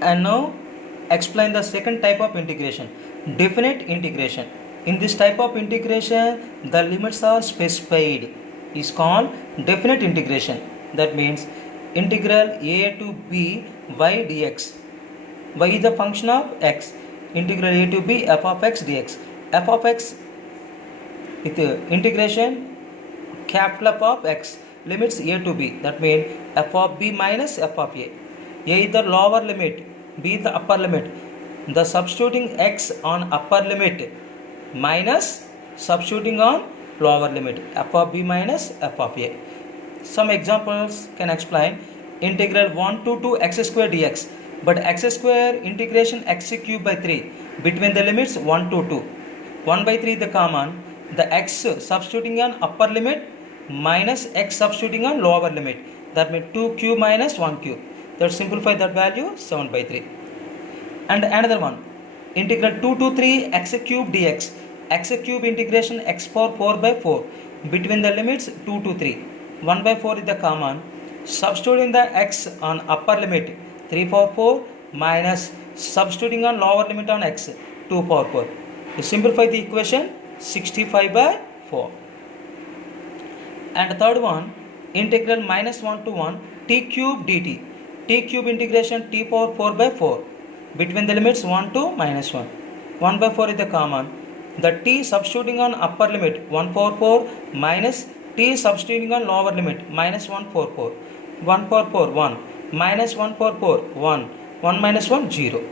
And now explain the second type of integration, definite integration. In this type of integration, the limits are specified, is called definite integration. That means integral a to b y dx. Y is the function of x. Integral a to b f of x dx. F of x with integration capital F of x, limits a to b. That means f of b minus f of a. A is the lower limit, b is the upper limit. The substituting x on upper limit minus substituting on lower limit, f of b minus f of a. Some examples can explain. Integral 1 to 2 x square dx, but x square integration x cube by 3 between the limits 1 to 2. 1 by 3 is the common. The x substituting on upper limit minus x substituting on lower limit. That means 2 cube minus 1 cube. That simplify that value 7 by 3. And another one, integral 2 to 3 x cube dx. X cube integration x power 4 by 4 between the limits 2 to 3. 1 by 4 is the common. Substituting the x on upper limit 3 power 4 minus substituting on lower limit on x 2 power 4. To simplify the equation 65 by 4. And third one, integral minus 1 to 1 t cube dt. T cube integration t power 4 by 4 between the limits 1 to minus 1. 1 by 4 is the common. The t substituting on upper limit 1 power 4 minus t substituting on lower limit minus 1 power 4. 1 power 4 1 minus 1 power 4 1. 1 minus 1 0.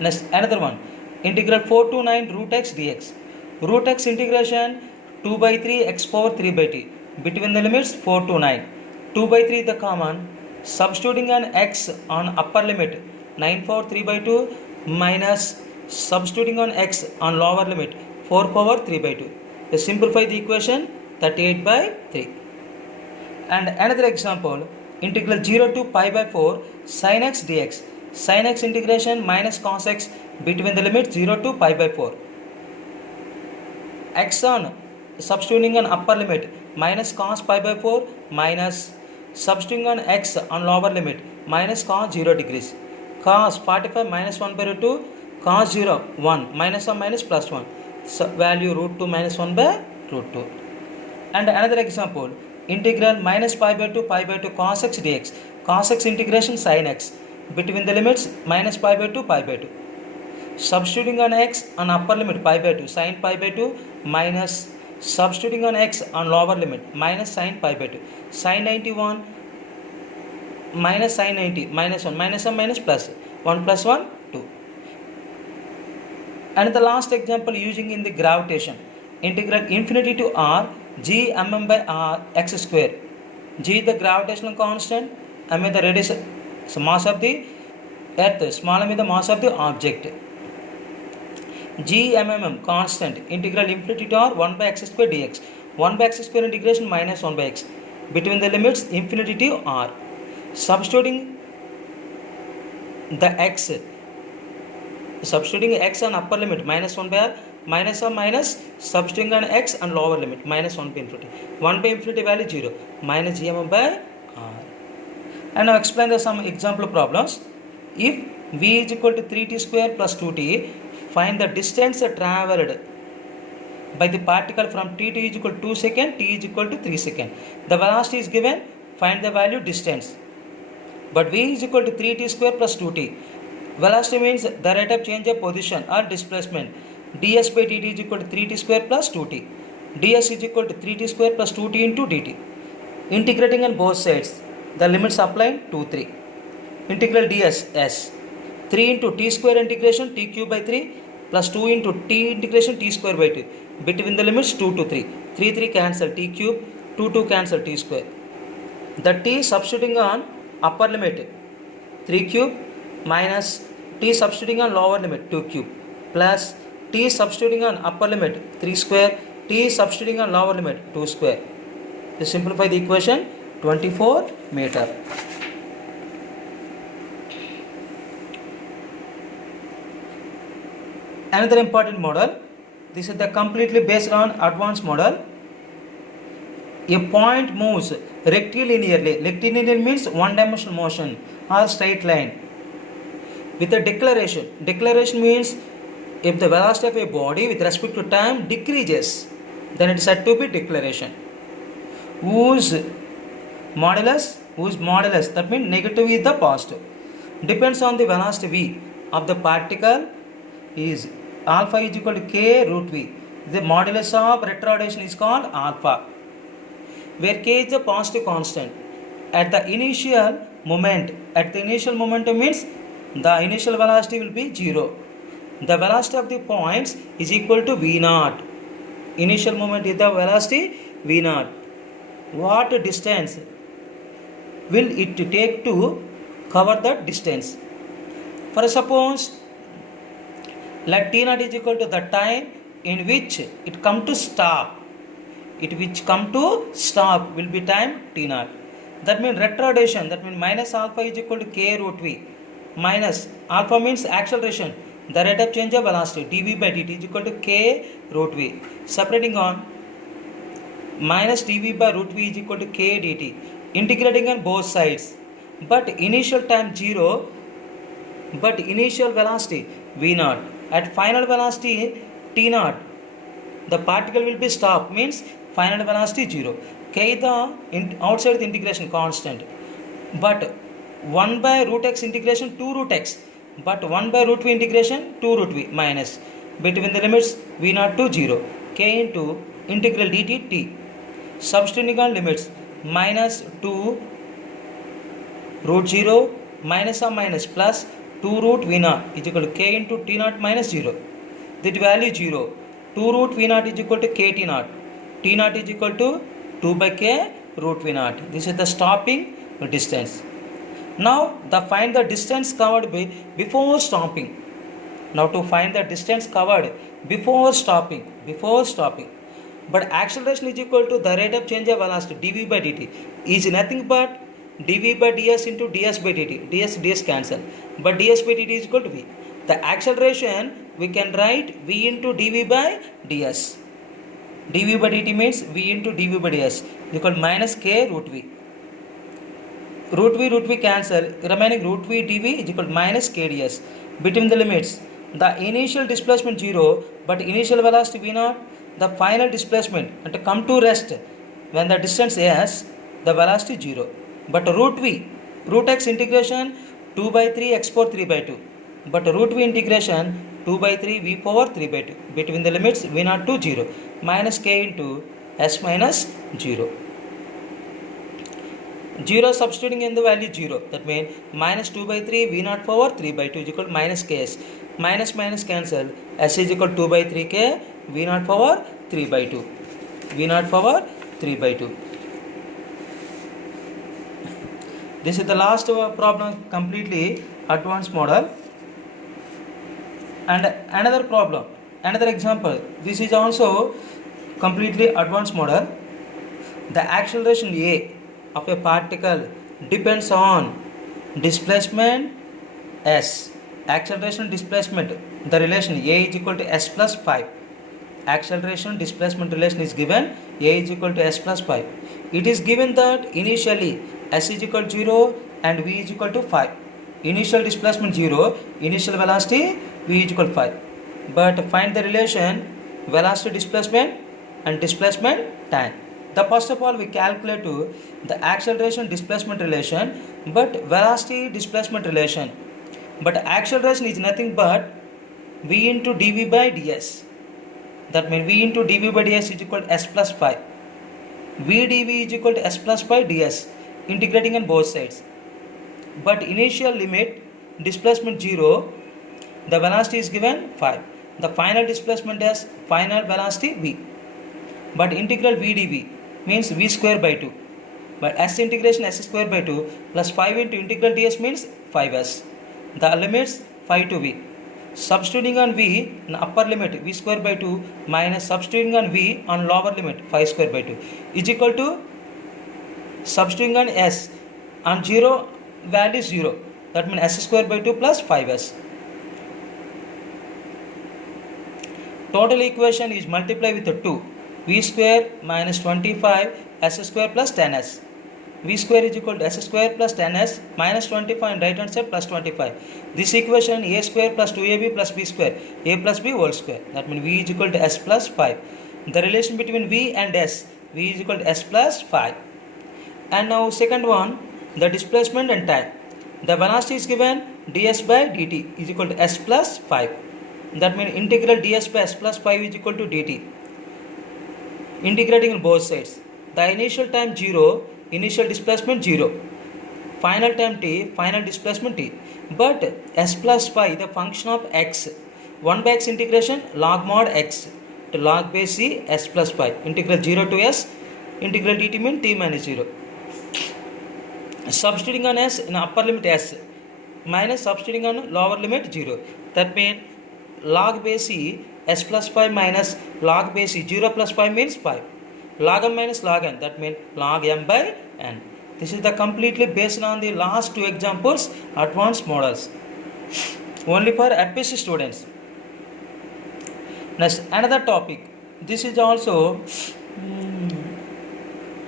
Next another one, integral 4 to 9 root x dx. Root x integration 2 by 3 x power 3 by t between the limits 4 to 9. 2 by 3 is the common. Substituting an x on upper limit 9 power 3 by 2 minus substituting on x on lower limit 4 power 3 by 2. To simplify the equation 38 by 3. And another example, integral 0 to pi by 4 sin x dx. Sin x integration minus cos x between the limits 0 to pi by 4. X on substituting on upper limit minus cos pi by 4 minus substituting on x on lower limit minus cos 0 degrees. Cos 45 minus 1 by root 2, cos 0 1 minus 1 minus plus 1. So value root 2 minus 1 by root 2. And another example, integral minus pi by 2 cos x dx. Cos x integration sin x between the limits minus pi by 2 pi by 2. Substituting on x on upper limit pi by 2 sin pi by 2 minus substituting on x on lower limit minus sin pi by 2. Sin 91 minus sin 90 minus 1 minus 1 minus plus 1 plus 1 2. And the last example using in the gravitation, integral infinity to r g mm by r x square. G is the gravitational constant, m is the radius, so mass of the earth, small m is the mass of the object. G mm constant, integral infinity to r 1 by x square dx. 1 by x square integration minus 1 by x between the limits infinity to r. Substituting the x, substituting x on upper limit minus 1 by r minus or minus substituting on x and lower limit minus 1 by infinity. 1 by infinity value 0 minus gm by r. And now explain the some example problems. If v is equal to 3t square plus 2t, find the distance travelled by the particle from t to is equal to 2 seconds, t is equal to 3 seconds. The velocity is given, find the value distance. But v is equal to 3t square plus 2t. Velocity means the rate of change of position or displacement. ds by dt is equal to 3t square plus 2t. ds is equal to 3t square plus 2t into dt. Integrating on both sides, the limits applying 2, 3. Integral ds s. 3 into t square integration t cube by 3 plus 2 into t integration t square by 2 between the limits 2 to 3. 3 3 cancel t cube, 2 2 cancel t square. The t substituting on upper limit 3 cube minus t substituting on lower limit 2 cube plus t substituting on upper limit 3 square, t substituting on lower limit 2 square. To simplify the equation 24 meter. Another important model. This is the completely based on advanced model. A point moves rectilinearly. Rectilinear means one dimensional motion or straight line with a deceleration. Deceleration means if the velocity of a body with respect to time decreases, then it is said to be deceleration. Whose modulus, that means negative is the positive, depends on the velocity v of the particle is alpha is equal to k root v. The modulus of retardation is called alpha, where k is the positive constant. At the initial momentum means the initial velocity will be 0. The velocity of the points is equal to v naught. Initial moment is the velocity v naught. What distance will it take to cover that distance? For suppose, let t naught is equal to the time in which it come to stop. It which come to stop will be time t naught. That means retardation, that means minus alpha is equal to k root v. Minus alpha means acceleration, the rate of change of velocity, dv by dt is equal to k root v. Separating on minus dv by root v is equal to k dt, integrating on both sides. But initial time 0, but initial velocity v naught. At final velocity t naught, the particle will be stopped, means final velocity 0. K the outside the integration constant, but 1 by root x integration 2 root x, but 1 by root v integration 2 root v minus between the limits v naught to 0, k into integral dt t. Substituting on limits minus 2 root 0 minus or minus plus 2 root v naught is equal to k into t naught minus 0. That value 0. 2 root v naught is equal to k t naught. T naught is equal to 2 by k root v naught. This is the stopping distance. Now find the distance covered before stopping. Now to find the distance covered before stopping. But acceleration is equal to the rate of change of velocity dv by dt is nothing but dv by ds into ds by dt. ds cancel, but ds by dt is equal to v. The acceleration we can write v into dv by ds. dv by dt means v into dv by ds equal to minus k root v. Root v cancel, remaining root v dv is equal to minus k ds. Between the limits, the initial displacement 0, but initial velocity v naught, the final displacement and to come to rest when the distance s, the velocity 0. But root x integration 2 by 3 x power 3 by 2, but root v integration 2 by 3 v power 3 by 2. Between the limits v naught to 0, minus k into s minus 0. 0 substituting in the value 0, that means minus 2 by 3 v naught power 3 by 2 is equal to minus ks. Minus cancel, s is equal to 2 by 3 k v naught power 3 by 2. v naught power 3 by 2. This is the last problem, completely advanced model. And another problem, another example, this is also completely advanced model. The acceleration a of a particle depends on displacement s. Acceleration displacement, the relation a is equal to s plus 5. Acceleration displacement relation is given, a is equal to s plus 5. It is given that initially s is equal to 0 and v is equal to 5. Initial displacement 0, initial velocity v is equal to 5. But find the relation velocity displacement and displacement time. The first of all we calculate the acceleration displacement relation, but velocity displacement relation. But acceleration is nothing but v into dv by ds. That means v into dv by ds is equal to s plus 5. v dv is equal to s plus 5 ds, integrating on both sides. But initial limit displacement 0, the velocity is given 5. The final displacement as final velocity v. But integral v dv means v square by 2. But s integration s square by 2 plus 5 into integral ds means 5s. The limits 5 to v. Substituting on v in upper limit v square by 2 minus substituting on v on lower limit 5 square by 2 is equal to substituting on s on 0 value 0. That means s square by 2 plus 5s. Total equation is multiply with 2. V square minus 25 s square plus 10s. V square is equal to s square plus 10s minus 25 and right hand side plus 25. This equation a square plus 2ab plus b square, a plus b whole square. That means v is equal to s plus 5. The relation between v and s, v is equal to s plus 5. And now second one, the displacement and time. The velocity is given ds by dt is equal to s plus 5. That means integral ds by s plus 5 is equal to dt. Integrating on both sides. The initial time 0, initial displacement 0. Final time t, final displacement t. But s plus 5 the function of x. 1 by x integration log mod x to log base c s plus 5. Integral 0 to s, integral dt means t minus 0. Substituting on s in upper limit s minus substituting on lower limit 0. That means log base c s plus 5 minus log base c 0 plus 5 means 5. Log m minus log n, that means log m by n. This is the completely based on the last two examples advanced models. Only for FPC students. Next, another topic. This is also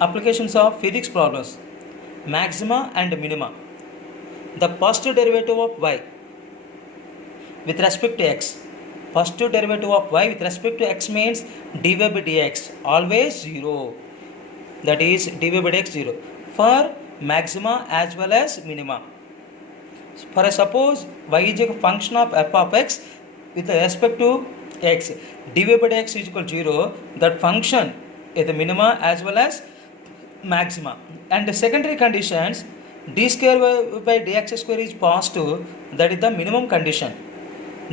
applications of physics problems. Maxima and minima. The first derivative of y with respect to x. First derivative of y with respect to x means dy by dx always 0. That is dy by dx 0 for maxima as well as minima. For suppose y is a function of f of x with respect to x, dy by dx is equal to 0. That function is the minima as well as maxima. And the secondary conditions, d square y by dx square is positive, that is the minimum condition.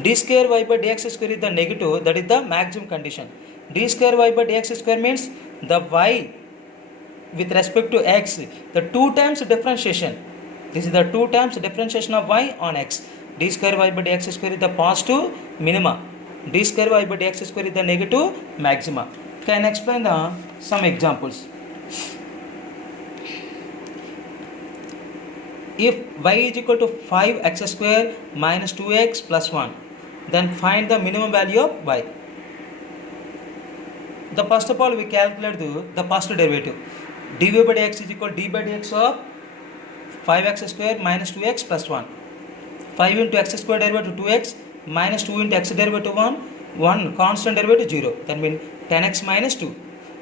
D square y by dx square is the negative, that is the maximum condition. D square y by dx square means the y with respect to x, the 2 times differentiation. This is the 2 times differentiation of y on x. D square y by dx square is the positive minima. D square y by dx square is the negative maxima. Can I explain some examples? If y is equal to 5x square minus 2x plus 1, then find the minimum value of y. The first of all we calculate the first derivative. dy by dx is equal to d by dx of 5x square minus 2x plus 1. 5 into x square derivative 2x minus 2 into x derivative 1 constant derivative 0. That means 10x minus 2.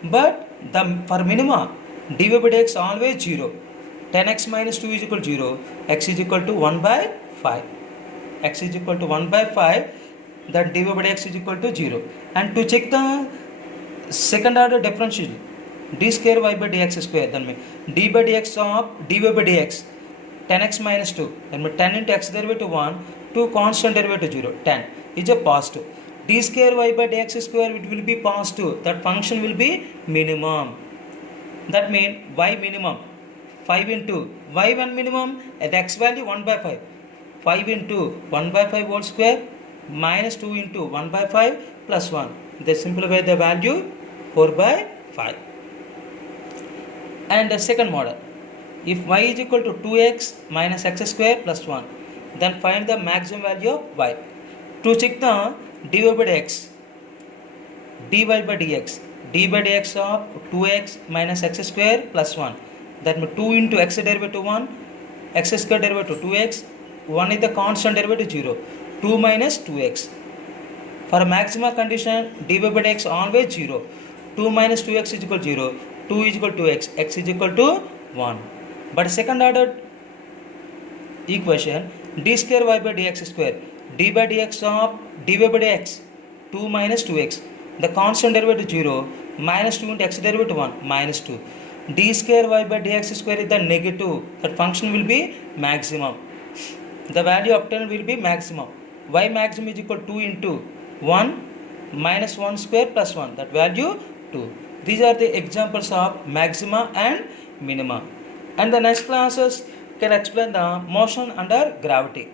But for minima dy by dx always 0. 10x minus 2 is equal to 0. X is equal to 1 by 5. X is equal to 1 by 5. That dy by dx is equal to 0. And to check the second order differential, d square y by dx square, then d by dx of dy by dx 10x minus 2, then 10 into x derivative 1, 2 constant derivative 0, 10 is a positive. D square y by dx square, it will be positive. That function will be minimum. That means y minimum 5 into y1 minimum at x value 1 by 5. 5 into 1 by 5 whole square minus 2 into 1 by 5 plus 1. They simplify the value 4 by 5. And the second model. If y is equal to 2x minus x square plus 1, then find the maximum value of y. To check the dy by dx, dy by dx, d by dx of 2x minus x square plus 1. That means 2 into x derivative 1, x square derivative 2x, 1 is the constant derivative 0, 2 minus 2x. For a maxima condition, dy by dx always 0. 2 minus 2x is equal to 0, 2 is equal to x, x is equal to 1. But second order equation, d square y by dx square, d by dx of dy by dx, 2 minus 2x, the constant derivative 0, minus 2 into x derivative 1, minus 2. D square y by dx square is the negative, that function will be maximum. The value obtained will be maximum. Y maximum is equal to 2 into 1 minus 1 square plus 1, that value 2. These are the examples of maxima and minima. And the next classes can explain the motion under gravity.